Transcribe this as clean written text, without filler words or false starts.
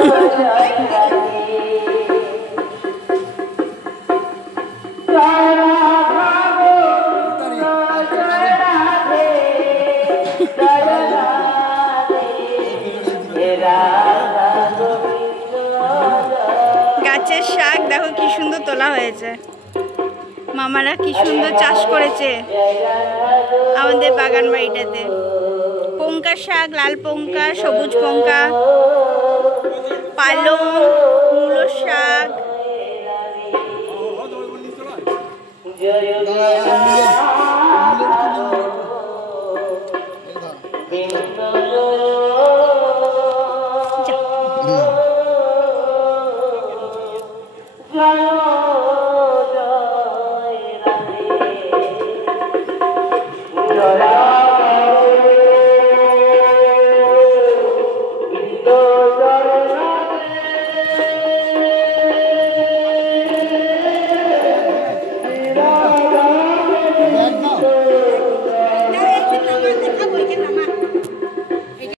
গাছের শাক দেখো কি সুন্দর তোলা হয়েছে। মামারা কি সুন্দর চাষ করেছে আমাদের বাগান বাড়িটাতে। পঙ্কা শাক, লাল পঙ্কা, সবুজ পঙ্কা, পালং।